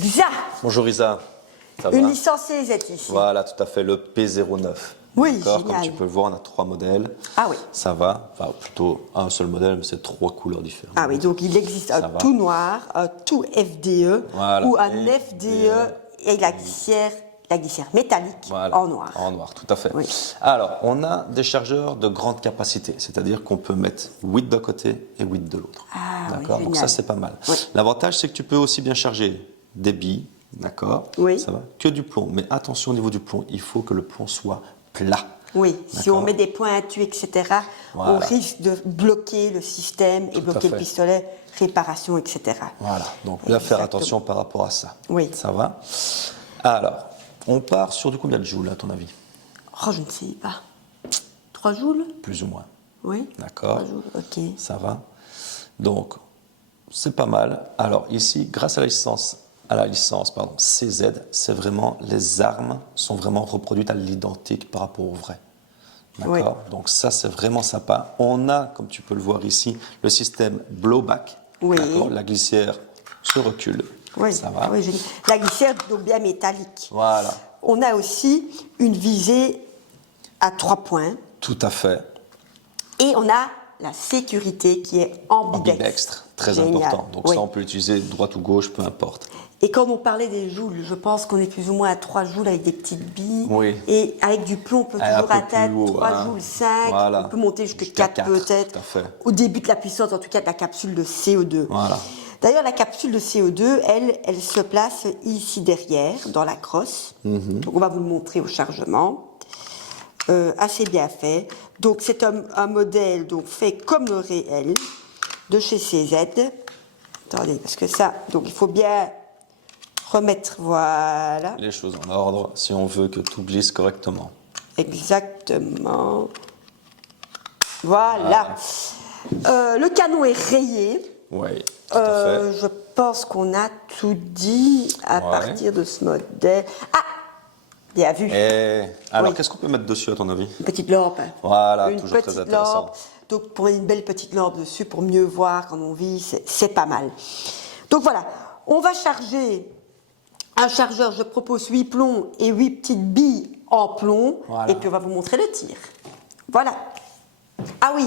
Xa. Bonjour Isa, ça va? Une licenciée Z ici. Voilà, tout à fait, le P09. Oui, D'accord, génial. comme tu peux le voir, on a 3 modèles. Ah oui. Ça va, enfin plutôt un seul modèle, mais c'est 3 couleurs différentes. Ah oui, donc il existe un tout noir, un tout FDE Voilà. ou un Et FDE et la glissière métallique Voilà, en noir. En noir, tout à fait. Oui. Alors, on a des chargeurs de grande capacité, c'est-à-dire qu'on peut mettre 8 d'un côté et 8 de l'autre. Ah, oui, d'accord, donc ça génial. c'est pas mal. Oui. L'avantage, c'est que tu peux aussi bien charger des billes, d'accord, Oui. ça va, que du plomb. Mais attention au niveau du plomb, il faut que le plomb soit plat. Oui, si on met des pointus, etc., Voilà. on risque de bloquer le système et Tout à bloquer le fait. pistolet, réparation, etc. Voilà, donc bien faire Exactement. attention par rapport à ça. Oui. Ça va. Alors, on part sur du combien de joules à ton avis? Oh, je ne sais pas. 3 joules? Plus ou moins. Oui. D'accord. 3 joules, ok. Ça va. Donc, c'est pas mal. Alors ici, grâce à la licence CZ, c'est vraiment, les armes sont vraiment reproduites à l'identique par rapport au vrai. D'accord. Oui. Donc ça, c'est vraiment sympa. On a, comme tu peux le voir ici, le système blowback. Oui. D'accord. La glissière se recule. Oui, Ça va. oui, la glissière donc bien métallique. Voilà. On a aussi une visée à 3 points Tout à fait. et on a la sécurité qui est ambidextre. Ambidextre, très Génial. important. Donc Oui. ça, on peut l'utiliser droite ou gauche, peu importe. Et quand on parlait des joules, je pense qu'on est plus ou moins à 3 joules avec des petites billes. Oui. Et avec du plomb, on peut Un toujours peu plus atteindre haut, 3 hein. joules, 5. Voilà. On peut monter jusqu'à Jusqu'à 4 4, peut-être. tout à fait. Au début de la puissance, en tout cas, de la capsule de CO2. Voilà. D'ailleurs, la capsule de CO2, elle se place ici derrière, dans la crosse. Donc, on va vous le montrer au chargement. Assez bien fait. Donc, c'est un modèle donc, fait comme le réel de chez CZ. Attendez, parce que ça, donc il faut bien remettre, voilà. Les choses en ordre, si on veut que tout glisse correctement. Exactement. Voilà. Le canon est rayé. Oui, tout à fait. Je pense qu'on a tout dit à Ouais. partir de ce modèle. Ah, bien vu. Et alors, Oui. qu'est-ce qu'on peut mettre dessus à ton avis? Une petite lampe. Voilà, Une toujours petite très intéressant. lampe. Donc pour une belle petite lampe dessus, pour mieux voir quand on vit, c'est pas mal. Donc voilà, on va charger un chargeur, je propose 8 plombs et 8 petites billes en plomb. Voilà. Et puis on va vous montrer le tir. Voilà. Ah oui,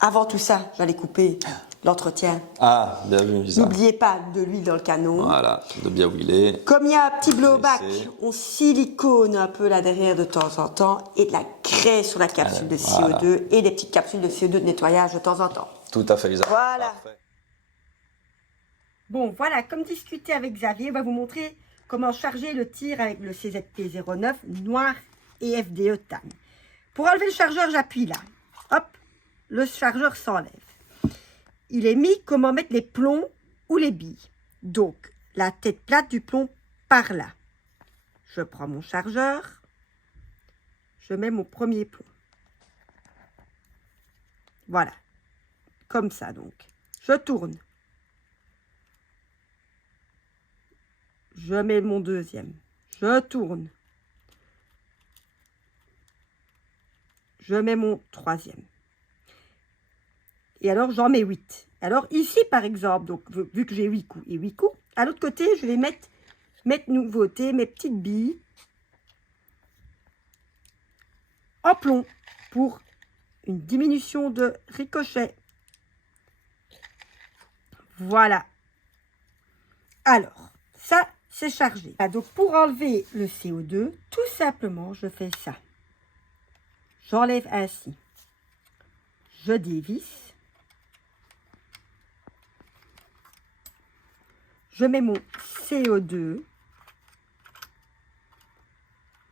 avant tout ça, j'allais couper l'entretien. Ah, bien vu, Lisa. N'oubliez pas de l'huile dans le canon. Voilà, de bien wheeler. Comme il y a un petit blowback, Laissez. on silicone un peu là derrière de temps en temps et de la craie sur la capsule de Voilà. CO2 et des petites capsules de CO2 de nettoyage de temps en temps. Tout à fait, Lisa. Voilà. Parfait. Bon, voilà, comme discuté avec Xavier, on va vous montrer comment charger le tir avec le CZP09 noir et FDE TAN. Pour enlever le chargeur, j'appuie là. Hop, le chargeur s'enlève. Il est mis comment mettre les plombs ou les billes. Donc, la tête plate du plomb par là. Je prends mon chargeur, je mets mon premier plomb. Voilà, comme ça donc. Je tourne. Je mets mon deuxième. Je tourne. Je mets mon troisième. Et alors, j'en mets 8. Alors, ici, par exemple, donc, vu que j'ai 8 coups et 8 coups, à l'autre côté, je vais mettre nouveauté, mes petites billes en plomb pour une diminution de ricochet. Voilà. Alors, ça, c'est chargé. Ah, donc, pour enlever le CO2, tout simplement, je fais ça. J'enlève ainsi. Je dévisse. Je mets mon CO2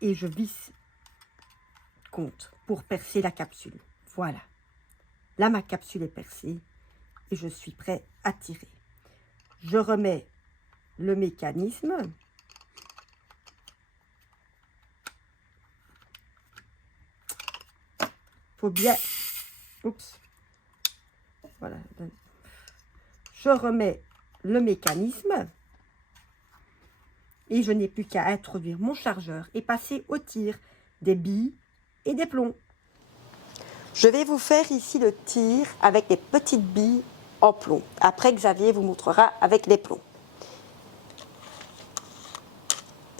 et je visse contre pour percer la capsule. Voilà. Là, ma capsule est percée et je suis prêt à tirer. Je remets le mécanisme. Faut bien... Oups. Voilà. Je remets le mécanisme et je n'ai plus qu'à introduire mon chargeur et passer au tir des billes et des plombs. Je vais vous faire ici le tir avec les petites billes en plomb. Après, Xavier vous montrera avec les plombs.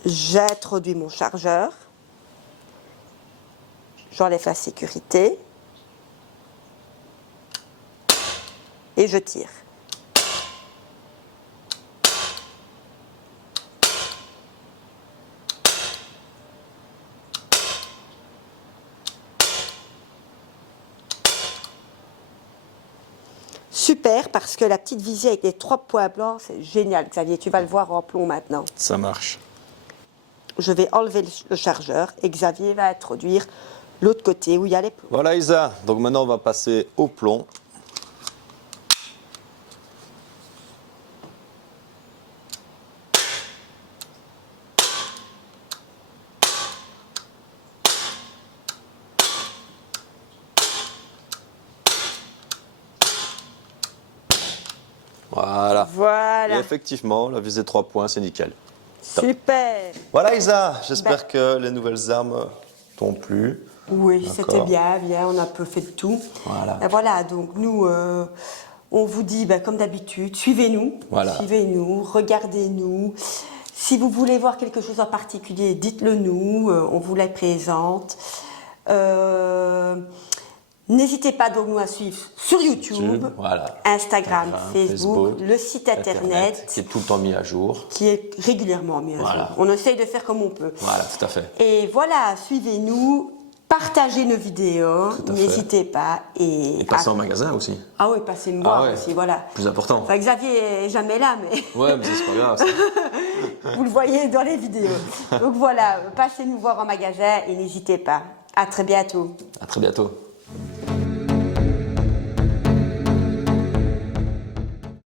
J'introduis mon chargeur. J'enlève la sécurité. Et je tire. Super, parce que la petite visée avec les 3 points blancs, c'est génial, Xavier. Tu vas le voir en plomb maintenant. Ça marche. Je vais enlever le chargeur et Xavier va introduire l'autre côté où il y a les plombs. Voilà Isa, donc maintenant on va passer au plomb. Voilà. Et Voilà, effectivement, la visée 3 points, c'est nickel. Top. super. Voilà Isa, j'espère que les nouvelles armes t'ont plu. Oui, D'accord. c'était bien, on a un peu fait de tout. Voilà. Et voilà, donc nous, on vous dit, comme d'habitude, suivez-nous. Voilà. Suivez-nous, regardez-nous. Si vous voulez voir quelque chose en particulier, dites-le nous, on vous les présente. N'hésitez pas donc nous à suivre sur YouTube, voilà. Instagram, Facebook, le site internet, qui est tout le temps mis à jour. qui est régulièrement mis à Voilà. jour. On essaye de faire comme on peut. Voilà, tout à fait. Et voilà, suivez-nous, partagez nos vidéos, Tout à fait. n'hésitez pas. Et Passez en magasin aussi. Ah oui, passez me voir ouais. aussi, voilà. Plus important. Enfin, Xavier est jamais là, mais Ouais, mais c'est pas grave. Ça. vous le voyez dans les vidéos. Donc voilà, passez nous voir en magasin et n'hésitez pas. À très bientôt. À très bientôt.